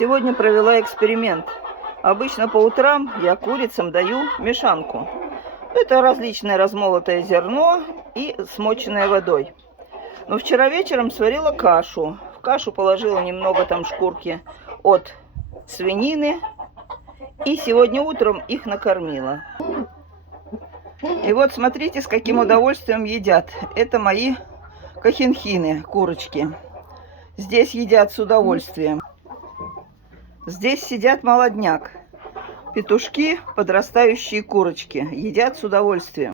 Сегодня провела эксперимент. Обычно по утрам я курицам даю мешанку. Это различное размолотое зерно и смоченное водой. Но вчера вечером сварила кашу. В кашу положила немного там шкурки от свинины. И сегодня утром их накормила. И вот смотрите, с каким удовольствием едят. Это мои кохинхины, курочки. Здесь едят с удовольствием. Здесь сидят молодняк. Петушки, подрастающие курочки, едят с удовольствием.